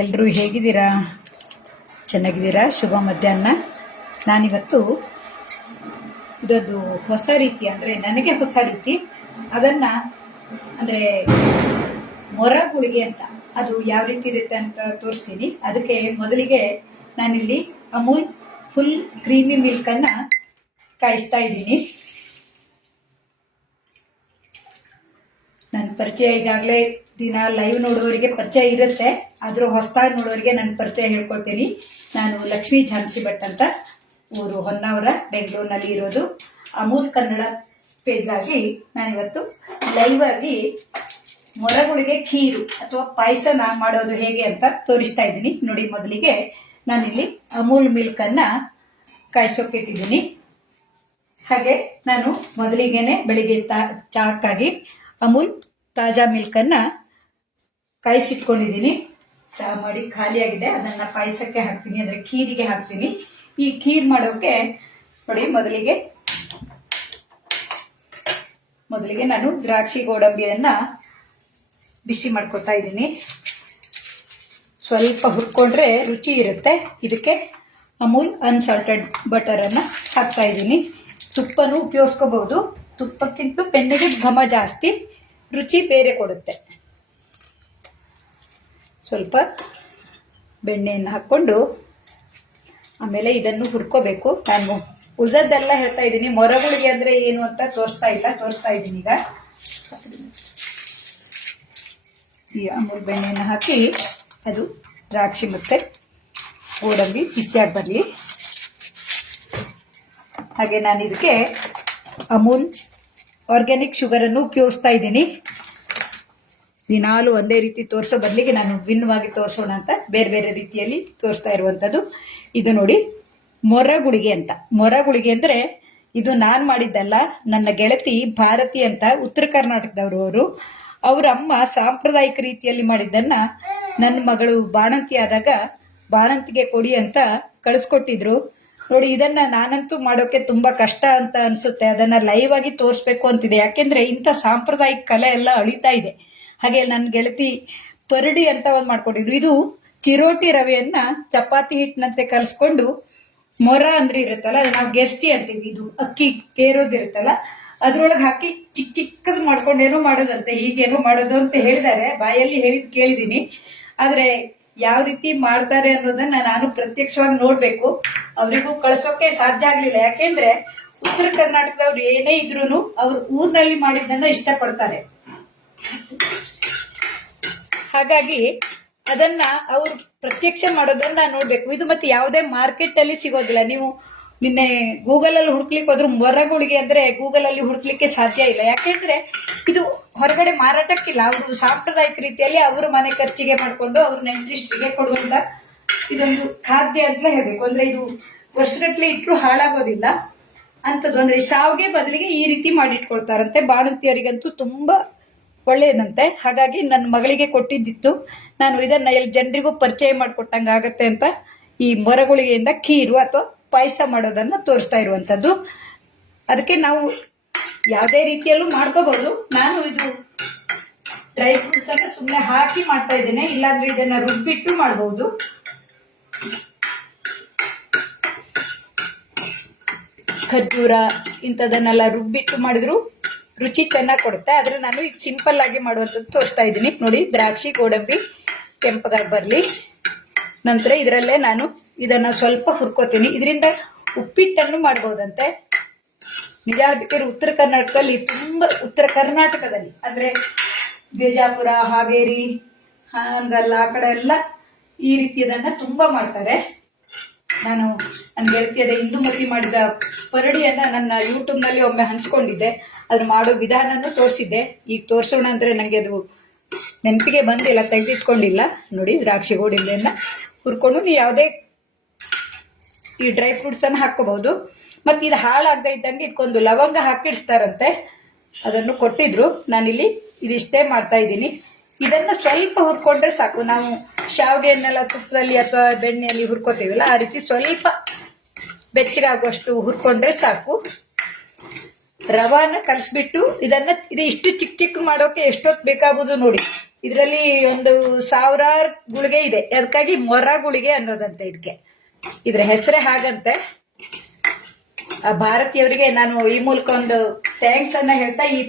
ಎಲ್ಲರೂ ಹೇಗಿದ್ದೀರಾ? ಚೆನ್ನಾಗಿದ್ದೀರಾ? ಶುಭ ಮಧ್ಯಾಹ್ನ. ನಾನಿವತ್ತು ಇದೊಂದು ಹೊಸ ರೀತಿ, ಅಂದರೆ ನನಗೆ ಹೊಸ ರೀತಿ, ಅದನ್ನು ಅಂದರೆ ಮೊರ ಗುಳಿಗೆ ಅಂತ, ಅದು ಯಾವ ರೀತಿ ಇರುತ್ತೆ ಅಂತ ತೋರಿಸ್ತೀನಿ. ಅದಕ್ಕೆ ಮೊದಲಿಗೆ ನಾನಿಲ್ಲಿ ಅಮೂಲ್ ಫುಲ್ ಕ್ರೀಮಿ ಮಿಲ್ಕನ್ನು ಕಾಯಿಸ್ತಾ ಇದ್ದೀನಿ. ನನ್ನ ಪರಿಚಯ ಈಗಾಗಲೇ ದಿನ ಲೈವ್ ನೋಡೋರಿಗೆ ಪರಿಚಯ ಇರುತ್ತೆ, ಆದರೂ ಹೊಸದಾಗಿ ನೋಡೋರಿಗೆ ನನ್ನ ಪರಿಚಯ ಹೇಳ್ಕೊಳ್ತೀನಿ. ನಾನು ಲಕ್ಷ್ಮೀ ಝಾನ್ಸಿ ಭಟ್ ಅಂತ, ಊರು ಹೊನ್ನಾವರ, ಬೆಂಗಳೂರಿನಲ್ಲಿ ಇರೋದು. ಅಮೂಲ್ ಕನ್ನಡ ಪೇಜಾಗಿ ನಾನಿವತ್ತು ಲೈವ್ ಆಗಿ ಮೊರಗುಳಿಗೆ ಖೀರು ಅಥವಾ ಪಾಯಸನ ಮಾಡೋದು ಹೇಗೆ ಅಂತ ತೋರಿಸ್ತಾ ಇದ್ದೀನಿ. ನೋಡಿ, ಮೊದಲಿಗೆ ನಾನಿಲ್ಲಿ ಅಮೂಲ್ ಮಿಲ್ಕನ್ನು ಕಾಯಿಸೋಕೆ ಇಟ್ಟಿದ್ದೀನಿ. ಹಾಗೆ ನಾನು ಮೊದಲಿಗೆನೆ ಬೆಳಿಗ್ಗೆ ಚಾಕ್ಕಾಗಿ ಅಮೂಲ್ ತಾಜಾ ಮಿಲ್ಕನ್ನು ಕಾಯಿಸಿಟ್ಕೊಂಡಿದ್ದೀನಿ. ಚಹಾ ಮಾಡಿ ಖಾಲಿಯಾಗಿದೆ, ಅದನ್ನು ಪಾಯಸಕ್ಕೆ ಹಾಕ್ತೀನಿ, ಅಂದರೆ ಖೀರಿಗೆ ಹಾಕ್ತೀನಿ. ಈ ಖೀರ್ ಮಾಡೋಕೆ ನೋಡಿ, ಮೊದಲಿಗೆ ನಾನು ದ್ರಾಕ್ಷಿ ಗೋಡಂಬಿಯನ್ನು ಬಿಸಿ ಮಾಡ್ಕೊತಾ ಇದ್ದೀನಿ. ಸ್ವಲ್ಪ ಹುರ್ಕೊಂಡ್ರೆ ರುಚಿ ಇರುತ್ತೆ. ಇದಕ್ಕೆ ಅಮೂಲ್ ಅನ್ಸಾಲ್ಟೆಡ್ ಬಟರನ್ನು ಹಾಕ್ತಾ ಇದ್ದೀನಿ. ತುಪ್ಪನೂ ಉಪಯೋಗಿಸ್ಕೋಬಹುದು, ತುಪ್ಪಕ್ಕಿಂತ ಬೆಣ್ಣೆಗೆ ಘಮ ಜಾಸ್ತಿ, ರುಚಿ ಬೇರೆ ಕೊಡುತ್ತೆ. ಸ್ವಲ್ಪ ಬೆಣ್ಣೆಯನ್ನು ಹಾಕ್ಕೊಂಡು ಆಮೇಲೆ ಇದನ್ನು ಹುರ್ಕೋಬೇಕು. ನಾನು ಉಳಿದದ್ದೆಲ್ಲ ಹೇಳ್ತಾ ಇದ್ದೀನಿ, ಮೊರಗುಳಿಗೆ ಅಂದರೆ ಏನು ಅಂತ ತೋರಿಸ್ತಾ ಇದ್ದೀನಿ. ಈಗ ಈ ಅಮೂಲ್ ಬೆಣ್ಣೆಯನ್ನು ಹಾಕಿ ಅದು ದ್ರಾಕ್ಷಿ ಮತ್ತು ಗೋಡಂಬಿ ಬಿಸಿಯಾಗಿ ಬರಲಿ. ಹಾಗೆ ನಾನು ಇದಕ್ಕೆ ಅಮೂಲ್ ಆರ್ಗ್ಯಾನಿಕ್ ಶುಗರನ್ನು ಉಪಯೋಗಿಸ್ತಾ ಇದ್ದೀನಿ. ದಿನಾಲು ಒಂದೇ ರೀತಿ ತೋರಿಸೋ ಬದಲಿಗೆ ನಾನು ಭಿನ್ನವಾಗಿ ತೋರಿಸೋಣ ಅಂತ ಬೇರೆ ಬೇರೆ ರೀತಿಯಲ್ಲಿ ತೋರಿಸ್ತಾ ಇರುವಂಥದ್ದು. ಇದು ನೋಡಿ, ಮೊರಗುಳಿಗೆ ಅಂತ. ಮೊರಗುಳಿಗೆ ಅಂದರೆ ಇದು ನಾನು ಮಾಡಿದ್ದಲ್ಲ, ನನ್ನ ಗೆಳತಿ ಭಾರತಿ ಅಂತ, ಉತ್ತರ ಕರ್ನಾಟಕದವರು. ಅವರ ಅಮ್ಮ ಸಾಂಪ್ರದಾಯಿಕ ರೀತಿಯಲ್ಲಿ ಮಾಡಿದ್ದನ್ನು ನನ್ನ ಮಗಳು ಬಾಣಂತಿ ಆದಾಗ ಬಾಣಂತಿಗೆ ಕೊಡಿ ಅಂತ ಕಳಿಸ್ಕೊಟ್ಟಿದ್ರು. ನೋಡಿ, ಇದನ್ನ ನಾನಂತೂ ಮಾಡೋಕೆ ತುಂಬಾ ಕಷ್ಟ ಅಂತ ಅನ್ಸುತ್ತೆ. ಅದನ್ನ ಲೈವ್ ಆಗಿ ತೋರಿಸ್ಬೇಕು ಅಂತಿದೆ, ಯಾಕೆಂದ್ರೆ ಇಂಥ ಸಾಂಪ್ರದಾಯಿಕ ಕಲೆ ಎಲ್ಲ ಅಳಿತಾ ಇದೆ. ಹಾಗೆ ನನ್ನ ಗೆಳತಿ ಪರಡಿ ಅಂತ ಒಂದು ಮಾಡ್ಕೊಂಡಿದ್ರು. ಇದು ಚಿರೋಟಿ ರವೆಯನ್ನ ಚಪಾತಿ ಹಿಟ್ಟಿನಂತೆ ಕಲಸ್ಕೊಂಡು, ಮೊರ ಅಂದ್ರೆ ಇರುತ್ತಲ್ಲ, ನಾವು ಗೆಸ್ಸಿ ಅಂತೀವಿ, ಇದು ಅಕ್ಕಿ ಕೇರೋದಿರುತ್ತಲ್ಲ, ಅದ್ರೊಳಗೆ ಹಾಕಿ ಚಿಕ್ಕ ಚಿಕ್ಕದು ಮಾಡ್ಕೊಂಡು ಏನೋ ಮಾಡೋದಂತೆ, ಹೀಗೇನೋ ಮಾಡೋದು ಅಂತ ಹೇಳಿದ್ದಾರೆ. ಬಾಯಲ್ಲಿ ಹೇಳಿದ್ ಕೇಳಿದೀನಿ, ಆದ್ರೆ ಯಾವ ರೀತಿ ಮಾಡ್ತಾರೆ ಅನ್ನೋದನ್ನ ನಾನು ಪ್ರತ್ಯಕ್ಷವಾಗಿ ನೋಡ್ಬೇಕು. ಅವರಿಗೂ ಕಳ್ಸೋಕೆ ಸಾಧ್ಯ ಆಗ್ಲಿಲ್ಲ, ಯಾಕೆಂದ್ರೆ ಉತ್ತರ ಕರ್ನಾಟಕದವ್ರು ಏನೇ ಇದ್ರು ಅವ್ರು ಊರಿನಲ್ಲಿ ಮಾಡಿದ್ದನ್ನ ಇಷ್ಟಪಡ್ತಾರೆ. ಹಾಗಾಗಿ ಅದನ್ನ ಅವ್ರು ಪ್ರತ್ಯಕ್ಷ ಮಾಡೋದನ್ನ ನೋಡ್ಬೇಕು. ಇದು ಮತ್ತೆ ಯಾವುದೇ ಮಾರ್ಕೆಟ್ ಅಲ್ಲಿ ಸಿಗೋದಿಲ್ಲ. ನೀವು ನಿನ್ನೆ ಗೂಗಲ್ ಅಲ್ಲಿ ಹುಡುಕ್ಲಿಕ್ಕೆ ಹೋದ್ರು ಮೊರಗುಳಿಗೆ ಅಂದ್ರೆ ಗೂಗಲ್ ಅಲ್ಲಿ ಹುಡುಕ್ಲಿಕ್ಕೆ ಸಾಧ್ಯ ಇಲ್ಲ, ಯಾಕೆಂದ್ರೆ ಇದು ಹೊರಗಡೆ ಮಾರಾಟಕ್ಕಿಲ್ಲ. ಅವರು ಸಾಂಪ್ರದಾಯಿಕ ರೀತಿಯಲ್ಲಿ ಅವ್ರ ಮನೆ ಖರ್ಚಿಗೆ ಮಾಡ್ಕೊಂಡು ಅವ್ರ ನೆಂಟರಿಷ್ಟರಿಗೆ ಕೊಡುವಂತ ಇದೊಂದು ಖಾದ್ಯ ಅಂತಲೇ ಹೇಳ್ಬೇಕು. ಅಂದ್ರೆ ಇದು ವರ್ಷಗಟ್ಲೆ ಇಟ್ಟರು ಹಾಳಾಗೋದಿಲ್ಲ ಅಂತದ್ದು. ಅಂದ್ರೆ ಶಾವ್ಗೆ ಬದಲಿಗೆ ಈ ರೀತಿ ಮಾಡಿಟ್ಕೊಳ್ತಾರಂತೆ. ಬಾಣಂತಿಯರಿಗಂತೂ ತುಂಬಾ ಒಳ್ಳೆಯದಂತೆ. ಹಾಗಾಗಿ ನನ್ನ ಮಗಳಿಗೆ ಕೊಟ್ಟಿದ್ದಿತ್ತು. ನಾನು ಇದನ್ನ ಎಲ್ಲ ಜನರಿಗೂ ಪರಿಚಯ ಮಾಡಿಕೊಟ್ಟಂಗೆ ಆಗತ್ತೆ ಅಂತ ಈ ಮೊರಗುಳಿಗೆಯಿಂದ ಖೀರು ಅಥವಾ ಪಾಯಸ ಮಾಡೋದನ್ನ ತೋರಿಸ್ತಾ ಇರುವಂತದ್ದು. ಅದಕ್ಕೆ ನಾವು ಯಾವುದೇ ರೀತಿಯಲ್ಲೂ ಮಾಡ್ಕೋಬಹುದು. ನಾನು ಇದು ಡ್ರೈ ಫ್ರೂಟ್ಸ್ ಅನ್ನ ಸುಮ್ಮನೆ ಹಾಕಿ ಮಾಡ್ತಾ ಇದ್ದೇನೆ, ಇಲ್ಲಾಂದ್ರೆ ಇದನ್ನ ರುಬ್ಬಿಟ್ಟು ಮಾಡಬಹುದು. ಖರ್ಜೂರ ಇಂಥದನ್ನೆಲ್ಲ ರುಬ್ಬಿಟ್ಟು ಮಾಡಿದ್ರು ರುಚಿ ಚೆನ್ನಾಗಿ ಕೊಡುತ್ತೆ. ಆದ್ರೆ ನಾನು ಈಗ ಸಿಂಪಲ್ ಆಗಿ ಮಾಡುವಂಥದ್ದು ತೋರಿಸ್ತಾ ಇದ್ದೀನಿ. ನೋಡಿ, ದ್ರಾಕ್ಷಿ ಗೋಡಂಬಿ ಕೆಂಪಗಾಗಿ ಬರಲಿ. ನಂತರ ಇದರಲ್ಲೇ ನಾನು ಇದನ್ನ ಸ್ವಲ್ಪ ಹುರ್ಕೋತೀನಿ. ಇದರಿಂದ ಉಪ್ಪಿಟ್ಟನ್ನು ಮಾಡಬಹುದಂತೆ. ನಿಜ ಹೇಳ್ಬೇಕಿದ್ರೆ ಉತ್ತರ ಕರ್ನಾಟಕದಲ್ಲಿ ಅಂದ್ರೆ ಬಿಜಾಪುರ, ಹಾವೇರಿ, ಹಾನಗಲ್ ಆ ಕಡೆ ಎಲ್ಲ ಈ ರೀತಿಯದನ್ನ ತುಂಬಾ ಮಾಡ್ತಾರೆ. ನಾನು ನನ್ನ ಗೆಳತಿಯದ ಇಂದುಮತಿ ಮಾಡಿದ ಪರಡಿಯನ್ನ ನನ್ನ ಯೂಟ್ಯೂಬ್ ನಲ್ಲಿ ಒಮ್ಮೆ ಹಂಚ್ಕೊಂಡಿದ್ದೆ. ಅದ್ರ ಮಾಡೋ ವಿಧಾನನೂ ತೋರಿಸಿದ್ದೆ. ಈಗ ತೋರಿಸೋಣ ಅಂದ್ರೆ ನನಗೆ ಅದು ನೆನಪಿಗೆ ಬಂದಿಲ್ಲ, ತೆಗೆದಿಟ್ಕೊಂಡಿಲ್ಲ. ನೋಡಿ, ದ್ರಾಕ್ಷಿ ಗೋಡಂಬಿಯನ್ನ ಹುರ್ಕೊಂಡು ನೀವು ಯಾವುದೇ ಈ ಡ್ರೈ ಫ್ರೂಟ್ಸ್ ಅನ್ನು ಹಾಕೋಬಹುದು. ಮತ್ತೆ ಇದು ಹಾಳಾಗದೆ ಇದ್ದಂಗೆ ಇದಕ್ಕೊಂದು ಲವಂಗ ಹಾಕಿಡ್ಸ್ತಾರಂತೆ, ಅದನ್ನು ಕೊಟ್ಟಿದ್ರು. ನಾನಿಲ್ಲಿ ಇದಿಷ್ಟೇ ಮಾಡ್ತಾ ಇದ್ದೀನಿ. ಇದನ್ನ ಸ್ವಲ್ಪ ಹುರ್ಕೊಂಡ್ರೆ ಸಾಕು. ನಾವು ಶಾವಿಗೆಯನ್ನೆಲ್ಲ ತುಪ್ಪದಲ್ಲಿ ಅಥವಾ ಬೆಣ್ಣೆಯಲ್ಲಿ ಹುರ್ಕೋತೀವಲ್ಲ, ಆ ರೀತಿ ಸ್ವಲ್ಪ ಬೆಚ್ಚಗಾಗುವಷ್ಟು ಹುರ್ಕೊಂಡ್ರೆ ಸಾಕು. ರವಾನ ಕಲಸ್ಬಿಟ್ಟು ಇದು ಇಷ್ಟು ಚಿಕ್ಕ ಚಿಕ್ಕ ಮಾಡೋಕೆ ಎಷ್ಟೊತ್ತು ಬೇಕಾಗುವುದು ನೋಡಿ. ಇದರಲ್ಲಿ ಒಂದು ಸಾವಿರಾರು ಗುಳಿಗೆ ಇದೆ, ಅದಕ್ಕಾಗಿ ಮೊರ ಗುಳಿಗೆ ಅನ್ನೋದಂತೆ ಇದಕ್ಕೆ. ಇದ್ರ ಹೆಸರೇ ಹಾಗಂತೆ. ಆ ಭಾರತೀಯವರಿಗೆ ನಾನು ಈ ಮೂಲಕ ಒಂದು ಥ್ಯಾಂಕ್ಸ್ ಅನ್ನ ಹೇಳ್ತಾ, ಈ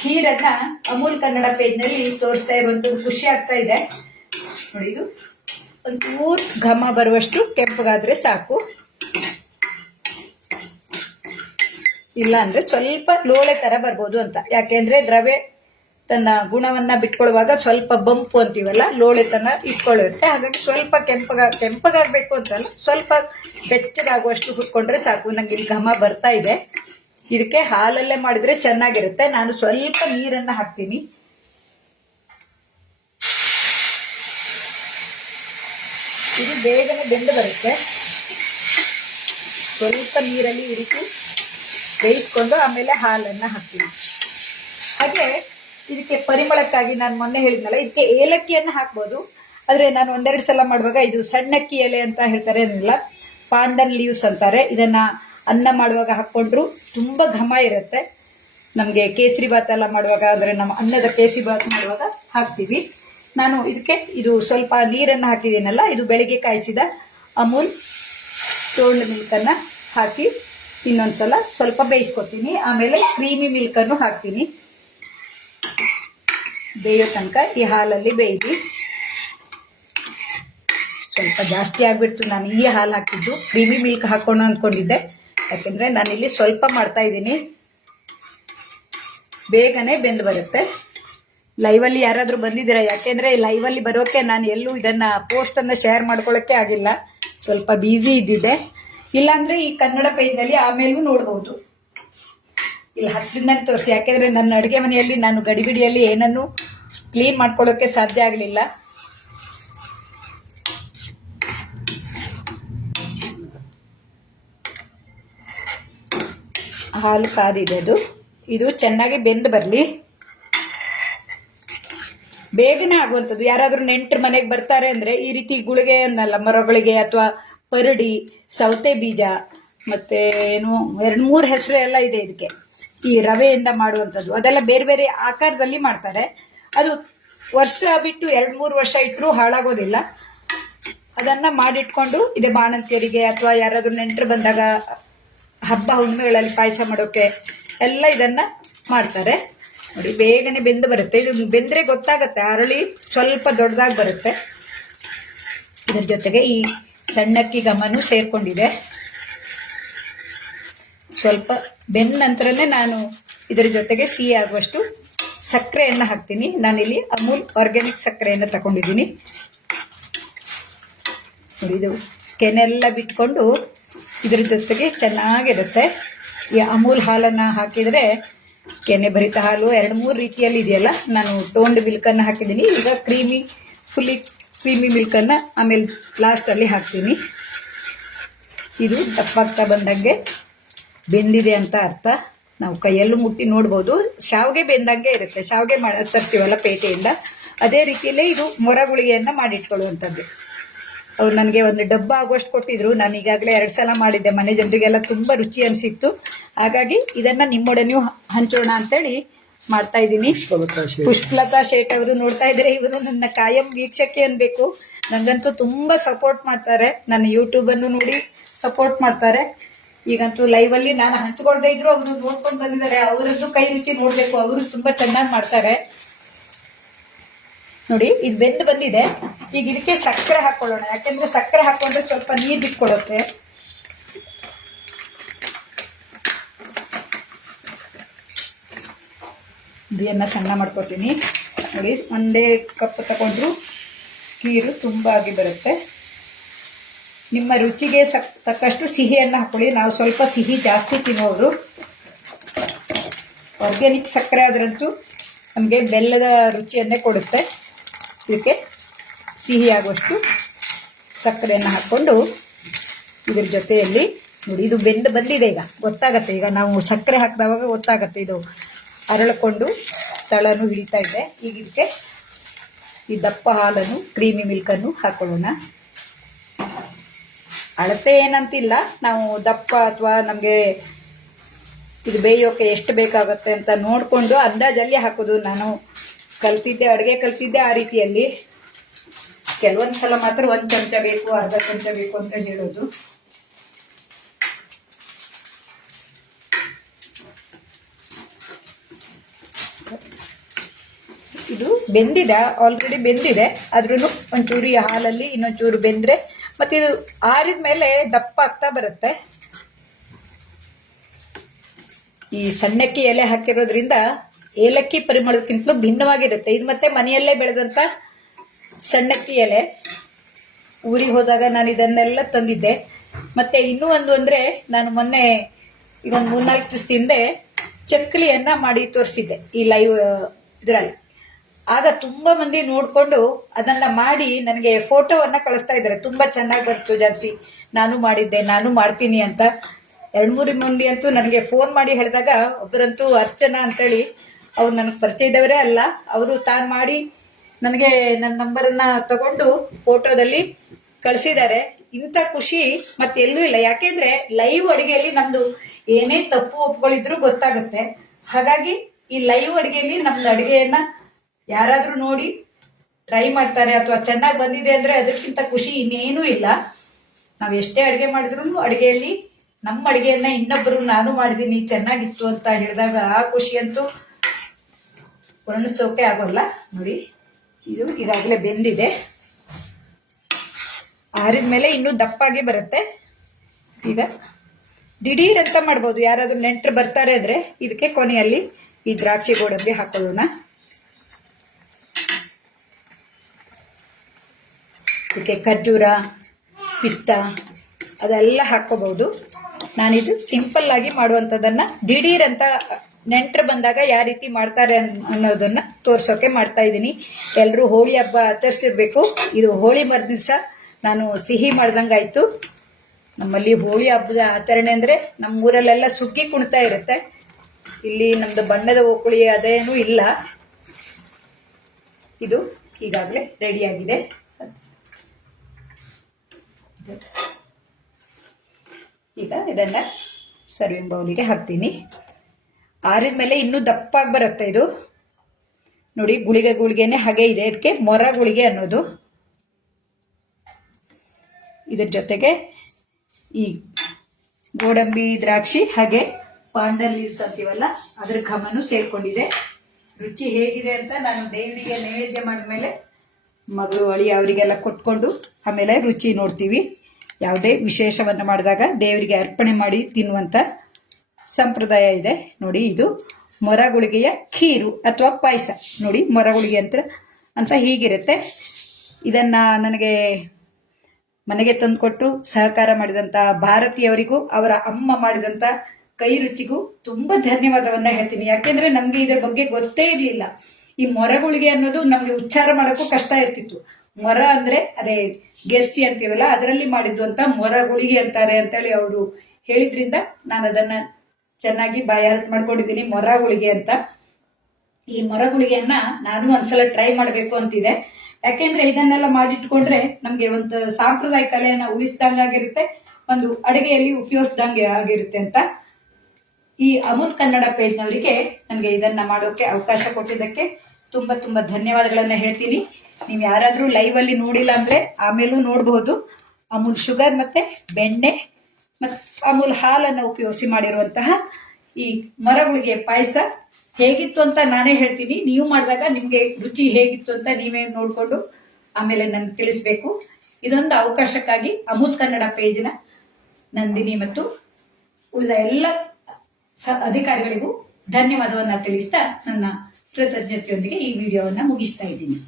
ಖೀರನ್ನ ಅಮೂಲ್ ಕನ್ನಡ ಪೇಜ್ ನಲ್ಲಿ ತೋರಿಸ್ತಾ ಇರುವಂತದ್ದು ಖುಷಿ ಆಗ್ತಾ ಇದೆ. ನೋಡಿ, ಇದು ಒಂಚೂರು ಘಮ ಬರುವಷ್ಟು ಕೆಂಪಗಾದ್ರೆ ಸಾಕು, ಇಲ್ಲ ಅಂದ್ರೆ ಸ್ವಲ್ಪ ಲೋಳೆ ತರ ಬರ್ಬೋದು ಅಂತ. ಯಾಕೆಂದ್ರೆ ರವೆ ತನ್ನ ಗುಣವನ್ನ ಬಿಟ್ಕೊಳ್ಳುವಾಗ ಸ್ವಲ್ಪ ಬಂಪು ಅಂತೀವಲ್ಲ, ಲೋಳೆತನ ಇಟ್ಕೊಳ್ಳುತ್ತೆ. ಹಾಗಾಗಿ ಸ್ವಲ್ಪ ಕೆಂಪಗಾಗಬೇಕು ಅಂತಲ್ಲ, ಸ್ವಲ್ಪ ಬೆಚ್ಚಗಾಗುವಷ್ಟು ಹುರ್ಕೊಂಡ್ರೆ ಸಾಕು. ನಂಗೆ ಇಲ್ಲಿ ಘಮ ಬರ್ತಾ ಇದೆ. ಇದಕ್ಕೆ ಹಾಲಲ್ಲೇ ಮಾಡಿದ್ರೆ ಚೆನ್ನಾಗಿರುತ್ತೆ. ನಾನು ಸ್ವಲ್ಪ ನೀರನ್ನ ಹಾಕ್ತೀನಿ. ಇದು ಬೇಗನೆ ಬೆಂದು ಬರುತ್ತೆ. ಸ್ವಲ್ಪ ನೀರಲ್ಲಿ ಈ ರೀತಿ ಬೇಯಿಸ್ಕೊಂಡು ಆಮೇಲೆ ಹಾಲನ್ನ ಹಾಕ್ತೀನಿ. ಹಾಗೆ ಇದಕ್ಕೆ ಪರಿಮಳಕ್ಕಾಗಿ ನಾನು ಮೊನ್ನೆ ಹೇಳಿದ್ನಲ್ಲ, ಇದಕ್ಕೆ ಏಲಕ್ಕಿಯನ್ನ ಹಾಕ್ಬೋದು. ಆದ್ರೆ ನಾನು ಒಂದೆರಡು ಸಲ ಮಾಡುವಾಗ ಇದು ಸಣ್ಣಕ್ಕಿ ಎಲೆ ಅಂತ ಹೇಳ್ತಾರೆ, ಅದನ್ನೆಲ್ಲ ಪಾಂಡನ್ ಲೀವ್ಸ್ ಅಂತಾರೆ. ಇದನ್ನ ಅನ್ನ ಮಾಡುವಾಗ ಹಾಕೊಂಡ್ರು ತುಂಬಾ ಘಮ ಇರುತ್ತೆ. ನಮ್ಗೆ ಕೇಸರಿ ಬಾತ್ ಎಲ್ಲ ಮಾಡುವಾಗ, ಅಂದ್ರೆ ನಮ್ಮ ಅನ್ನದ ಕೇಸರಿ ಬಾತ್ ಮಾಡುವಾಗ ಹಾಕ್ತೀವಿ. ನಾನು ಇದಕ್ಕೆ ಇದು ಸ್ವಲ್ಪ ನೀರನ್ನು ಹಾಕಿದ್ದೀನಲ್ಲ, ಇದು ಬೆಳಿಗ್ಗೆ ಕಾಯಿಸಿದ ಅಮೂಲ್ ಟೋಲ್ಡ್ ಮಿಲ್ಕ್ ಅನ್ನ ಹಾಕಿ ಇನ್ನೊಂದ್ಸಲ ಸ್ವಲ್ಪ ಬೇಯಿಸ್ಕೊತೀನಿ. ಆಮೇಲೆ ಕ್ರೀಮಿ ಮಿಲ್ಕ್ ಅನ್ನು ಹಾಕ್ತೀನಿ. ಬೇಯೋ ತನಕ ಈ ಹಾಲಲ್ಲಿ ಬೇಯಿಸಿ. ಸ್ವಲ್ಪ ಜಾಸ್ತಿ ಆಗ್ಬಿಡ್ತು, ನಾನು ಈ ಹಾಲು ಹಾಕಿದ್ದು. ಕ್ರೀಮಿ ಮಿಲ್ಕ್ ಹಾಕೋಣ ಅಂದ್ಕೊಂಡಿದ್ದೆ, ಯಾಕೆಂದ್ರೆ ನಾನಿಲ್ಲಿ ಸ್ವಲ್ಪ ಮಾಡ್ತಾ ಇದ್ದೀನಿ. ಬೇಗನೆ ಬೆಂದು ಬರುತ್ತೆ. ಲೈವಲ್ಲಿ ಯಾರಾದ್ರೂ ಬಂದಿದ್ದೀರಾ? ಯಾಕೆಂದ್ರೆ ಲೈವಲ್ಲಿ ಬರೋಕೆ ನಾನು ಎಲ್ಲೂ ಇದನ್ನ ಪೋಸ್ಟ್ ಅನ್ನ ಶೇರ್ ಮಾಡ್ಕೊಳ್ಳೋಕೆ ಆಗಿಲ್ಲ, ಸ್ವಲ್ಪ ಬ್ಯುಸಿ ಇದ್ದಿದ್ದೆ. ಇಲ್ಲಾಂದ್ರೆ ಈ ಕನ್ನಡ ಪೇಜ್ನಲ್ಲಿ ಆಮೇಲೂ ನೋಡ್ಬೋದು. ಇಲ್ಲಿ ಹತ್ತಿರದಿಂದಾನೆ ತೋರಿಸಿ, ಯಾಕೆಂದ್ರೆ ನನ್ನ ಅಡುಗೆ ಮನೆಯಲ್ಲಿ ನಾನು ಗಡಿಬಿಡಿಯಲ್ಲಿ ಏನನ್ನು ಕ್ಲೀನ್ ಮಾಡ್ಕೊಳ್ಳೋಕೆ ಸಾಧ್ಯ ಆಗಲಿಲ್ಲ. ಹಾಲು ಕಾದಿದೆ. ಇದು ಚೆನ್ನಾಗಿ ಬೆಂದು ಬರಲಿ. ಬೇಗನೆ ಆಗುವಂಥದ್ದು. ಯಾರಾದ್ರೂ ನೆಂಟರು ಮನೆಗೆ ಬರ್ತಾರೆ ಅಂದ್ರೆ ಈ ರೀತಿ ಗುಳಿಗೆ ಅನ್ನಲ್ಲ, ಮರಗಳಿಗೆ ಅಥವಾ ಪರಡಿ, ಸೌತೆ ಬೀಜ, ಮತ್ತೆ ಏನು 2-3 ಹೆಸರು ಎಲ್ಲ ಇದೆ ಇದಕ್ಕೆ. ಈ ರವೆಯಿಂದ ಮಾಡುವಂಥದ್ದು ಅದೆಲ್ಲ ಬೇರೆ ಬೇರೆ ಆಕಾರದಲ್ಲಿ ಮಾಡ್ತಾರೆ. ಅದು ವರ್ಷ ಬಿಟ್ಟು 2-3 ವರ್ಷ ಇಟ್ಟರು ಹಾಳಾಗೋದಿಲ್ಲ. ಅದನ್ನ ಮಾಡಿಟ್ಕೊಂಡು ಇದೆ ಬಾಣಂತಿಯರಿಗೆ ಅಥವಾ ಯಾರಾದ್ರೂ ನೆಂಟರು ಬಂದಾಗ ಹಬ್ಬ ಹುಣ್ಣಿಮೆಗಳಲ್ಲಿ ಪಾಯಸ ಮಾಡೋಕೆ ಎಲ್ಲ ಇದನ್ನ ಮಾಡ್ತಾರೆ. ನೋಡಿ, ಬೇಗನೆ ಬೆಂದು ಬರುತ್ತೆ. ಇದು ಬೆಂದ್ರೆ ಗೊತ್ತಾಗತ್ತೆ, ಅರಳಿ ಸ್ವಲ್ಪ ದೊಡ್ಡದಾಗಿ ಬರುತ್ತೆ. ಇದರ ಜೊತೆಗೆ ಈ ಸಣ್ಣಕ್ಕಿ ಘಮನೂ ಸೇರ್ಕೊಂಡಿದೆ. ಸ್ವಲ್ಪ ಬೆಂದ ನಂತರನೇ ನಾನು ಇದರ ಜೊತೆಗೆ ಸಿಹಿ ಆಗುವಷ್ಟು ಸಕ್ಕರೆಯನ್ನು ಹಾಕ್ತೀನಿ. ನಾನಿಲ್ಲಿ ಅಮೂಲ್ ಆರ್ಗ್ಯಾನಿಕ್ ಸಕ್ಕರೆಯನ್ನು ತಗೊಂಡಿದ್ದೀನಿ. ನೋಡಿ, ಇದು ಕೆನೆಲ್ಲ ಬಿಟ್ಕೊಂಡು ಇದ್ರ ಜೊತೆಗೆ ಚೆನ್ನಾಗಿರುತ್ತೆ. ಈ ಅಮೂಲ್ ಹಾಲನ್ನು ಹಾಕಿದರೆ ಕೆನೆ ಭರಿತ ಹಾಲು 2-3 ರೀತಿಯಲ್ಲಿ ಇದೆಯಲ್ಲ. ನಾನು ಟೋಂಡ್ ಮಿಲ್ಕನ್ನು ಹಾಕಿದ್ದೀನಿ. ಈಗ ಫುಲ್ಲಿ ಕ್ರೀಮಿ ಮಿಲ್ಕನ್ನು ಆಮೇಲೆ ಲಾಸ್ಟಲ್ಲಿ ಹಾಕ್ತೀನಿ. ಇದು ದಪ್ಪಾಗ್ತಾ ಬಂದಂಗೆ ಬೆಂದಿದೆ ಅಂತ ಅರ್ಥ. ನಾವು ಕೈಯಲ್ಲೂ ಮುಟ್ಟಿ ನೋಡ್ಬೋದು. ಶಾವಿಗೆ ಬೆಂದಂಗೆ ಇರುತ್ತೆ. ಶಾವಿಗೆ ತರ್ತೀವಲ್ಲ ಪೇಟೆಯಿಂದ, ಅದೇ ರೀತಿಯಲ್ಲೇ ಇದು ಮೊರ ಗುಳಿಗೆಯನ್ನು ಮಾಡಿಟ್ಕೊಳ್ಳುವಂಥದ್ದು. ಅವ್ರು ನನಗೆ ಒಂದು ಡಬ್ಬ ಆಗುವಷ್ಟು ಕೊಟ್ಟಿದ್ರು. ನಾನು ಈಗಾಗಲೇ 2 ಸಲ ಮಾಡಿದ್ದೆ. ಮನೆ ಜನರಿಗೆಲ್ಲ ತುಂಬ ರುಚಿ ಅನಿಸಿತ್ತು. ಹಾಗಾಗಿ ಇದನ್ನ ನಿಮ್ಮೊಡನೆಯೂ ಹಂಚೋಣ ಅಂತೇಳಿ ಮಾಡ್ತಾ ಇದ್ದೀನಿ. ಪುಷ್ಪಲತಾ ಶೇಟ್ ಅವರು ನೋಡ್ತಾ ಇದ್ರೆ, ಇವರು ನನ್ನ ಕಾಯಂ ವೀಕ್ಷಕಿ ಅನ್ಬೇಕು. ನನಗಂತೂ ತುಂಬಾ ಸಪೋರ್ಟ್ ಮಾಡ್ತಾರೆ. ನನ್ನ ಯೂಟ್ಯೂಬ್ ಅನ್ನು ನೋಡಿ ಸಪೋರ್ಟ್ ಮಾಡ್ತಾರೆ. ಈಗಂತೂ ಲೈವ್ ಅಲ್ಲಿ ನಾನು ಹಂಚ್ಕೊಳ್ತಾ ಇದ್ರು ಅವರು ನೋಡ್ಕೊಂಡು ಬಂದಿದ್ದಾರೆ. ಅವರದ್ದು ಕೈ ರುಚಿ ನೋಡ್ಬೇಕು, ಅವರು ತುಂಬಾ ಚೆನ್ನಾಗಿ ಮಾಡ್ತಾರೆ. ನೋಡಿ, ಇದು ಬೆಂದು ಬಂದಿದೆ. ಈಗ ಇದಕ್ಕೆ ಸಕ್ಕರೆ ಹಾಕೊಳ್ಳೋಣ. ಯಾಕೆಂದ್ರೆ ಸಕ್ಕರೆ ಹಾಕೊಂಡ್ರೆ ಸ್ವಲ್ಪ ನೀರು ಬಿಟ್ಕೊಡುತ್ತೆ. ಇದನ್ನ ಸಣ್ಣ ಮಾಡ್ಕೊತೀನಿ. ನೋಡಿ, ಒಂದೇ ಕಪ್ ತಗೊಂಡ್ರು ಖೀರು ತುಂಬಾ ಆಗಿ ಬರುತ್ತೆ. ನಿಮ್ಮ ರುಚಿಗೆ ತಕ್ಕಷ್ಟು ಸಿಹಿಯನ್ನು ಹಾಕೊಳ್ಳಿ. ನಾವು ಸ್ವಲ್ಪ ಸಿಹಿ ಜಾಸ್ತಿ ತಿನ್ನೋರು. ಆರ್ಗ್ಯಾನಿಕ್ ಸಕ್ಕರೆ ಆದ್ರಂತೂ ನಮಗೆ ಬೆಲ್ಲದ ರುಚಿಯನ್ನೇ ಕೊಡುತ್ತೆ. ಇದಕ್ಕೆ ಸಿಹಿ ಆಗುವಷ್ಟು ಸಕ್ಕರೆಯನ್ನು ಹಾಕ್ಕೊಂಡು ಇದ್ರ ಜೊತೆಯಲ್ಲಿ ನೋಡಿ, ಇದು ಬೆಂದು ಬಂದಿದೆ. ಈಗ ಗೊತ್ತಾಗತ್ತೆ. ಈಗ ನಾವು ಸಕ್ಕರೆ ಹಾಕಿದವಾಗ ಗೊತ್ತಾಗತ್ತೆ ಇದು ಅರಳಿಕೊಂಡು ತಳನು ಹಿಡಿತಾ ಇದೆ. ಈಗ ಇದಕ್ಕೆ ಈ ದಪ್ಪ ಹಾಲನ್ನು, ಕ್ರೀಮಿ ಮಿಲ್ಕನ್ನು ಹಾಕೊಳ್ಳೋಣ. ಅಳತೆ ಏನಂತಿಲ್ಲ, ನಾವು ದಪ್ಪ ಅಥವಾ ನಮಗೆ ಇದು ಬೇಯೋಕೆ ಎಷ್ಟು ಬೇಕಾಗುತ್ತೆ ಅಂತ ನೋಡಿಕೊಂಡು ಅಂದಾಜಲ್ಲಿ ಹಾಕೋದು. ನಾನು ಅಡುಗೆ ಕಲ್ತಿದ್ದೆ ಆ ರೀತಿಯಲ್ಲಿ. ಕೆಲವೊಂದು ಸಲ ಮಾತ್ರ 1 ಚಮಚ ಬೇಕು, ಅರ್ಧ ಚಮಚ ಬೇಕು ಅಂತ ಹೇಳೋದು. ಇದು ಬೆಂದಿದೆ, ಆಲ್ರೆಡಿ ಬೆಂದಿದೆ. ಆದ್ರೂ ಒಂಚೂರು ಈ ಹಾಲಲ್ಲಿ ಇನ್ನೊಂಚೂರು ಬೆಂದ್ರೆ ಮತ್ತೆ ಇದು ಆರಿದ ಮೇಲೆ ದಪ್ಪ ಆಗ್ತಾ ಬರುತ್ತೆ. ಈ ಸಣ್ಣಕ್ಕಿ ಎಲೆ ಹಾಕಿರೋದ್ರಿಂದ ಏಲಕ್ಕಿ ಪರಿಮಳಕ್ಕಿಂತಲೂ ಭಿನ್ನವಾಗಿರುತ್ತೆ. ಇದು ಮತ್ತೆ ಮನೆಯಲ್ಲೇ ಬೆಳೆದಂತ ಸಣ್ಣಕ್ಕಿ ಎಲೆ. ಊರಿಗೆ ಹೋದಾಗ ನಾನು ಇದನ್ನೆಲ್ಲ ತಂದಿದ್ದೆ. ಮತ್ತೆ ಇನ್ನೂ ಒಂದು ಅಂದ್ರೆ, ನಾನು ಮೊನ್ನೆ ಇದೊಂದು 3-4 ದಿವಸ ಹಿಂದೆ ಚಕ್ಕಲಿಯನ್ನ ಮಾಡಿ ತೋರಿಸಿದ್ದೆ ಈ ಲೈವ್ ಇದರಲ್ಲಿ. ಆಗ ತುಂಬಾ ಮಂದಿ ನೋಡ್ಕೊಂಡು ಅದನ್ನ ಮಾಡಿ ನನಗೆ ಫೋಟೋವನ್ನ ಕಳಿಸ್ತಾ ಇದ್ದಾರೆ. ತುಂಬಾ ಚೆನ್ನಾಗಿ ಬಂತು ಜಾನ್ಸಿ, ನಾನು ಮಾಡಿದ್ದೆ, ನಾನು ಮಾಡ್ತೀನಿ ಅಂತ. 2-3 ಮಂದಿ ಅಂತೂ ನನಗೆ ಫೋನ್ ಮಾಡಿ ಹೇಳಿದಾಗ, ಒಬ್ಬರಂತೂ ಅರ್ಚನಾ ಅಂತೇಳಿ, ಅವ್ರು ನನಗೆ ಪರಿಚಯ ಇದ್ದವರೇ ಅಲ್ಲ, ಅವರು ತಾನು ಮಾಡಿ ನನಗೆ ನನ್ನ ನಂಬರನ್ನ ತಗೊಂಡು ಫೋಟೋದಲ್ಲಿ ಕಳಿಸಿದ್ದಾರೆ. ಇಂಥ ಖುಷಿ ಮತ್ತೆ ಎಲ್ಲೂ ಇಲ್ಲ. ಯಾಕೆಂದ್ರೆ ಲೈವ್ ಅಡಿಗೆಯಲ್ಲಿ ನಮ್ದು ಏನೇ ತಪ್ಪು ಒಪ್ಗಳಿದ್ರು ಗೊತ್ತಾಗುತ್ತೆ. ಹಾಗಾಗಿ ಈ ಲೈವ್ ಅಡಿಗೆಯಲ್ಲಿ ನಮ್ದು ಅಡಿಗೆಯನ್ನ ಯಾರಾದ್ರೂ ನೋಡಿ ಟ್ರೈ ಮಾಡ್ತಾರೆ ಅಥವಾ ಚೆನ್ನಾಗಿ ಬಂದಿದೆ ಅಂದ್ರೆ ಅದಕ್ಕಿಂತ ಖುಷಿ ಇನ್ನೇನೂ ಇಲ್ಲ. ನಾವ್ ಎಷ್ಟೇ ಅಡಿಗೆ ಮಾಡಿದ್ರು ಅಡಿಗೆಯಲ್ಲಿ ನಮ್ಮ ಅಡಿಗೆಯನ್ನ ಇನ್ನೊಬ್ರು ನಾನು ಮಾಡಿದೀನಿ ಚೆನ್ನಾಗಿತ್ತು ಅಂತ ಹೇಳಿದಾಗ ಆ ಖುಷಿ ಅಂತೂ ವರ್ಣಿಸೋಕೆ ಆಗೋಲ್ಲ. ನೋಡಿ, ಇದು ಈಗಾಗಲೇ ಬೆಂದಿದೆ. ಆರಿದ್ಮೇಲೆ ಇನ್ನೂ ದಪ್ಪಾಗಿ ಬರುತ್ತೆ. ಈಗ ದಿಢೀರ್ ಅಂತ ಮಾಡ್ಬೋದು. ಯಾರಾದ್ರೂ ನೆಂಟರು ಬರ್ತಾರೆ ಅಂದ್ರೆ ಇದಕ್ಕೆ ಕೊನೆಯಲ್ಲಿ ಈ ದ್ರಾಕ್ಷಿ ಗೋಡಂಬಿ ಹಾಕೊಳ್ಳೋಣ. ಇದಕ್ಕೆ ಖರ್ಜೂರ, ಪಿಸ್ತಾ ಅದೆಲ್ಲ ಹಾಕೋಬಹುದು. ನಾನಿದು ಸಿಂಪಲ್ ಆಗಿ ಮಾಡುವಂಥದ್ದನ್ನ ದಿಢೀರ್ ಅಂತ ನೆಂಟರು ಬಂದಾಗ ಯಾವ ರೀತಿ ಮಾಡ್ತಾರೆ ಅನ್ನೋದನ್ನ ತೋರ್ಸೋಕೆ ಮಾಡ್ತಾ ಇದ್ದೀನಿ. ಎಲ್ಲರೂ ಹೋಳಿ ಹಬ್ಬ ಆಚರಿಸಿರ್ಬೇಕು. ಇದು ಹೋಳಿ ಮರುದಿವಸ ನಾನು ಸಿಹಿ ಮಾಡ್ದಂಗಾಯ್ತು. ನಮ್ಮಲ್ಲಿ ಹೋಳಿ ಹಬ್ಬದ ಆಚರಣೆ ಅಂದ್ರೆ ನಮ್ಮೂರಲ್ಲೆಲ್ಲ ಸುಗ್ಗಿ ಕುಣಿತಾ ಇರುತ್ತೆ. ಇಲ್ಲಿ ನಮ್ದು ಬಣ್ಣದ ಓಕುಳಿ ಅದೇನೂ ಇಲ್ಲ. ಇದು ಈಗಾಗಲೇ ರೆಡಿಯಾಗಿದೆ. ಈಗ ಇದನ್ನ ಸರ್ವಿಂಗ್ ಬೌಲಿಗೆ ಹಾಕ್ತೀನಿ. ಆರಿದ್ಮೇಲೆ ಇನ್ನೂ ದಪ್ಪಾಗಿ ಬರುತ್ತೆ ಇದು. ನೋಡಿ, ಗುಳಿಗೆನೆ ಹಾಗೆ ಇದೆ. ಇದಕ್ಕೆ ಮೊರ ಗುಳಿಗೆ ಅನ್ನೋದು. ಇದ್ರ ಜೊತೆಗೆ ಈ ಗೋಡಂಬಿ, ದ್ರಾಕ್ಷಿ ಹಾಗೆ ಪಾಂಡಲ್ ಲೀವ್ಸ್ ಅಂತೀವಲ್ಲ ಅದ್ರ ಘಮನು ಸೇರ್ಕೊಂಡಿದೆ. ರುಚಿ ಹೇಗಿದೆ ಅಂತ ನಾನು ದೇವರಿಗೆ ನೈವೇದ್ಯ ಮಾಡಿದ್ಮೇಲೆ ಮಗಳು, ಅಳಿ ಅವರಿಗೆಲ್ಲ ಕೊಟ್ಕೊಂಡು ಆಮೇಲೆ ರುಚಿ ನೋಡ್ತೀವಿ. ಯಾವುದೇ ವಿಶೇಷವನ್ನು ಮಾಡಿದಾಗ ದೇವರಿಗೆ ಅರ್ಪಣೆ ಮಾಡಿ ತಿನ್ನುವಂಥ ಸಂಪ್ರದಾಯ ಇದೆ. ನೋಡಿ, ಇದು ಮೊರಗುಳಿಗೆಯ ಖೀರು ಅಥವಾ ಪಾಯಸ. ನೋಡಿ, ಮೊರಗುಳಿಗೆ ಅಂತ ಹೀಗಿರುತ್ತೆ. ಇದನ್ನ ನನಗೆ ಮನೆಗೆ ತಂದುಕೊಟ್ಟು ಸಹಕಾರ ಮಾಡಿದಂಥ ಭಾರತೀಯವರಿಗೂ ಅವರ ಅಮ್ಮ ಮಾಡಿದಂಥ ಕೈ ರುಚಿಗೂ ತುಂಬ ಧನ್ಯವಾದವನ್ನ ಹೇಳ್ತೀನಿ. ಯಾಕೆಂದ್ರೆ ನಮ್ಗೆ ಇದ್ರ ಬಗ್ಗೆ ಗೊತ್ತೇ ಇರಲಿಲ್ಲ. ಈ ಮೊರಗುಳಿಗೆ ಅನ್ನೋದು ನಮ್ಗೆ ಉಚ್ಚಾರ ಮಾಡೋಕ್ಕೂ ಕಷ್ಟ ಇರ್ತಿತ್ತು. ಮೊರ ಅಂದ್ರೆ ಅದೇ ಗೆರ್ಸಿ ಅಂತೀವಲ್ಲ, ಅದರಲ್ಲಿ ಮಾಡಿದ್ದು ಅಂತ ಮೊರಗುಳಿಗೆ ಅಂತಾರೆ ಅಂತೇಳಿ ಅವರು ಹೇಳಿದ್ರಿಂದ ನಾನು ಅದನ್ನ ಚೆನ್ನಾಗಿ ಬಾಯಾರಿಕೆ ಮಾಡ್ಕೊಂಡಿದ್ದೀನಿ, ಮೊರಗುಳಿಗೆ ಅಂತ. ಈ ಮೊರಗುಳಿಗೆಯನ್ನ ನಾನು ಒಂದ್ಸಲ ಟ್ರೈ ಮಾಡಬೇಕು ಅಂತಿದೆ. ಯಾಕೆಂದ್ರೆ ಇದನ್ನೆಲ್ಲ ಮಾಡಿಟ್ಕೊಂಡ್ರೆ ನಮ್ಗೆ ಒಂದು ಸಾಂಪ್ರದಾಯ ಕಲೆಯನ್ನ ಉಳಿಸ್ದಂಗಾಗಿರುತ್ತೆ, ಒಂದು ಅಡುಗೆಯಲ್ಲಿ ಉಪಯೋಗಿಸ್ದಂಗೆ ಆಗಿರುತ್ತೆ ಅಂತ. ಈ ಅಮೂಲ್ ಕನ್ನಡ ಪೇಜ್ನವರಿಗೆ ನನಗೆ ಇದನ್ನ ಮಾಡೋಕೆ ಅವಕಾಶ ಕೊಟ್ಟಿದ್ದಕ್ಕೆ ತುಂಬಾ ತುಂಬಾ ಧನ್ಯವಾದಗಳನ್ನ ಹೇಳ್ತೀನಿ. ನೀವು ಯಾರಾದ್ರೂ ಲೈವ್ ಅಲ್ಲಿ ನೋಡಿಲ್ಲ ಅಂದ್ರೆ ಆಮೇಲೂ ನೋಡಬಹುದು. ಅಮೂಲ್ ಶುಗರ್ ಮತ್ತೆ ಬೆಣ್ಣೆ ಮತ್ತೆ ಅಮೂಲ್ ಹಾಲನ್ನು ಉಪಯೋಗಿಸಿ ಮಾಡಿರುವಂತಹ ಈ ಮೊರಗುಳಿಗೆ ಪಾಯಸ ಹೇಗಿತ್ತು ಅಂತ ನಾನೇ ಹೇಳ್ತೀನಿ. ನೀವು ಮಾಡಿದಾಗ ನಿಮ್ಗೆ ರುಚಿ ಹೇಗಿತ್ತು ಅಂತ ನೀವೇ ನೋಡ್ಕೊಂಡು ಆಮೇಲೆ ನನ್ಗೆ ತಿಳಿಸ್ಬೇಕು. ಇದೊಂದು ಅವಕಾಶಕ್ಕಾಗಿ ಅಮೂಲ್ ಕನ್ನಡ ಪೇಜಿನ ನಂದಿನಿ ಮತ್ತು ಉಳಿದ ಎಲ್ಲ ಅಧಿಕಾರಿಗಳಿಗೂ ಧನ್ಯವಾದವನ್ನ ತಿಳಿಸ್ತಾ ನನ್ನ ಕೃತಜ್ಞತೆಯೊಂದಿಗೆ ಈ ವಿಡಿಯೋವನ್ನ ಮುಗಿಸ್ತಾ ಇದ್ದೀನಿ.